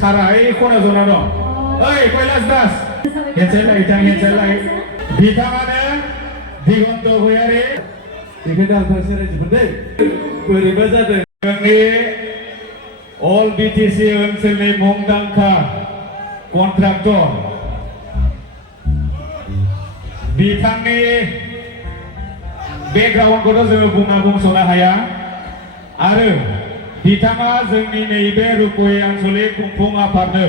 साराय खना जना दं ओइ कैलाश दास हेनसेलाय थां हेनसेलाय बिथाङानो दिगन्त गयारि बेखायनो आं थांसै रायजोफोर दै बोरैबा जादों जोंनि अल बिटिसि ओनसोलनि मुंदांखा कन्ट्राक्टर बिथांनि बेकग्राउन्डखौथ' जोङो बुंस'नो हाया आरो बिथाङा जोंनि नैबे रुप'हि आन्चलिक खुंफुं आफादनो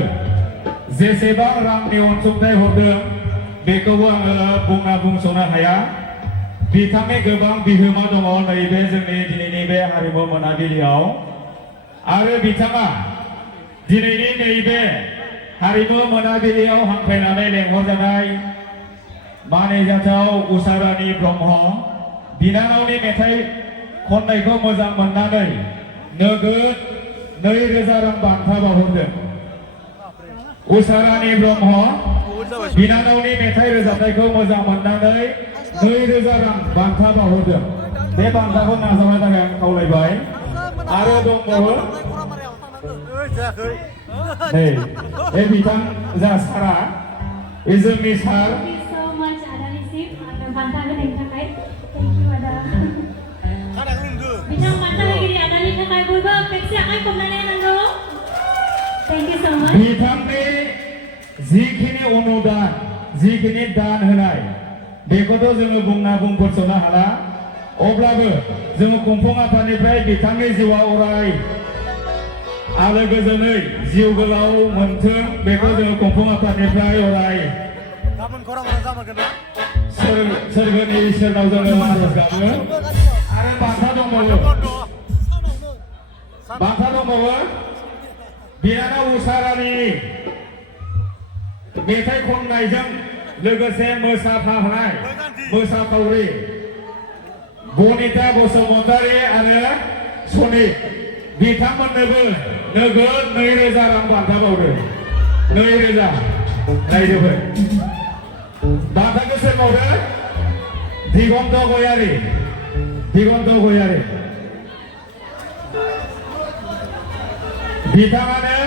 जेसेबां रांनि अनसुंथाइ हरदों बेखौबो आङो बुंस'नो हाया बिथांनि गोबां बिहोमा दङ नैबे जोंनि दिनैनि बे हारिमु मोनाबिलियाव आरो बिथाङा दिनैनि नैबे हारिमु मोनाबिलियाव हांख्रायनानै लेंहरजानाय मानिजाथाव उषा रानी ब्रह्म बिनानावनि मेथाइ खननायखौ मोजां मोननानै नोगोद 2,000 रां बान्था बावहरदों उषा रानी ब्रह्म बिनानावनि मेथाइ रोजाबनायखौ मोजां मोननानै 2,000 रां बान्था बावहरदों बे बान्थाखौ नाजावनो थाखाय आं खावलायबाय आरो दंबावो नै बिथां जा सारा बे जोंनि सार बिथांनि जिखिनि अनुदान जिखिनि दान होनाय बेखौथ' जोङो बुंफोरस'नो हाला अब्लाबो जोङो खुंफुं आफादनिफ्राय बिथांनि जिउआ अराय आलो गोजोनै जिउ गोलाव मोनथों बेखौ जोङो खुंफुं आफादनिफ्राय अराय सोरगोनि इसोरनाव जोङो आरज गाबो आरो बान्था दंबावो बिनानाव उषा रानी मेथाइ खननायजों लोगोसे मोसाफानाय मोसाखावरि बनिता बसुमतारी आरो सनि बिथांमोननोबो नोगोद 2,000 रां बान्था बावदों 2,000 रायजोफोर बान्थाखौ सोर बावदों दिगन्त गयारि बिथाङानो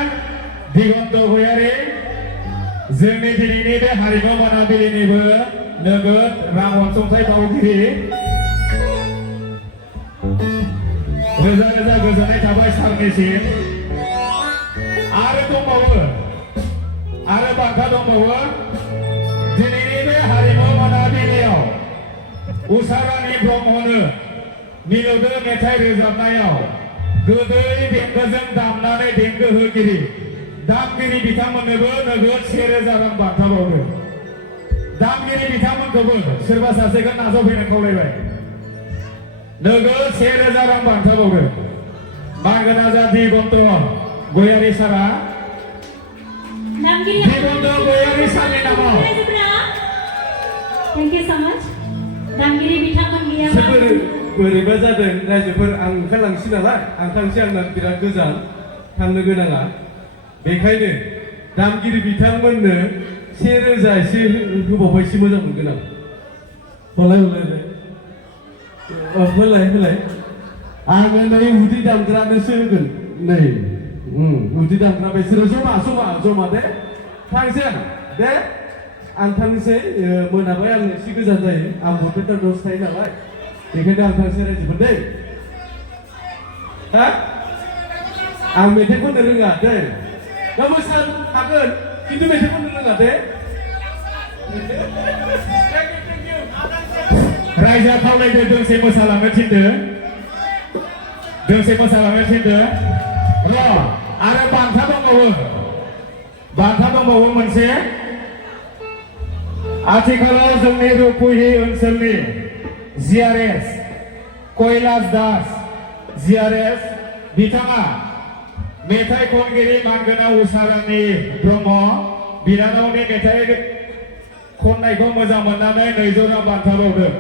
दिगन्त गयारि जोंनि दिनैनि बे हारिमु मोनाबिलिनिबो नोगोद रां अनसुंथाइ बावगिरि रोजा रोजा गोजोननाय थाबाय सारनिसिम आरो बान्था दंबावो दिनैनि बे हारिमु मोनाबिलियाव उषा रानी ब्रह्मनो मिलौदो मेथाइ रोजाबनायाव गोदै देंखोजों दामनानै देंखो होगिरि दामगिरि बिथांमोननोबो नोगोद 1,000 रां बान्था बावदों दामगिरि बिथांमोनखौबो सोरबा सासेखौ नाजावफैनो खावलायबाय नोगोद 1,000 रां बान्था बावदों मानगोनां जा दिगन्त गयारि सारा दिगन्त गयारि सारनि नामाव थेंक इउ सो माच दामगिरि बिथांमोन गैयाबा बोरैबा जादों रायजोफोर आं ओंखारलांसै नालाय आं थांसै आंना बिराद गोजान थांनो गोनाङा बेखायनो दामगिरि बिथांमोननो 1,000 एसे होबावबायसो मोजां मोनगोन आं होलाय आङो नै उदै दामग्रानोसो होगोन नै उदै दामग्रा बिसोरो जमा दे थांसै दे आं थांनोसै मोनाबाय आं एसे गोजान जायो आं बरपेटा दस थायो नालाय बेखायनो आं थांसै रायजोफोर दै हा आं मेथाइ खननो रोङा दै दा मोसानो हागोन खिन्थु मेथाइ खननो रोङा दे रायजोआ खावलायदो दोंसे मोसालांनो थिनदो र' आरो बान्था दंबावो मोनसे आथिखालाव जोंनि रुप'हि ओनसोलनि जिआरएस कैलाश दास जिआरएस बिथाङा मेथाइ खनगिरि मानगोनां उषा रानी ब्रह्म बिनानावनि मेथाइ खननायखौ मोजां मोननानै 200 रां बान्था बावदों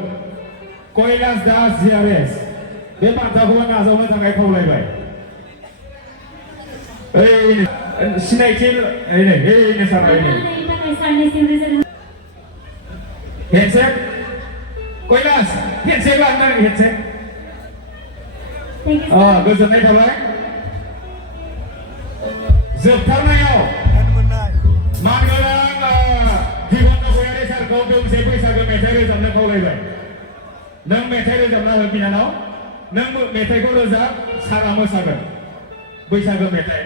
कैलाश दास जिआरएस बे बान्थाखौ नाजावनो थाखाय खावलायबाय सिनायथि हेडसेट कैलाश हेडसेट लांनो हेडसेट गोजोननाय थाबाय जोबथारनायाव मानगोनां दिगन्त गयारि सारखौ दोंसे बैसागो मेथाइ रोजाबनो खावलायबाय नों मेथाइ रोजाबना हो बिनानाव नों मेथाइखौ रोजाब सारा मोसागोन बैसागो मेथाइ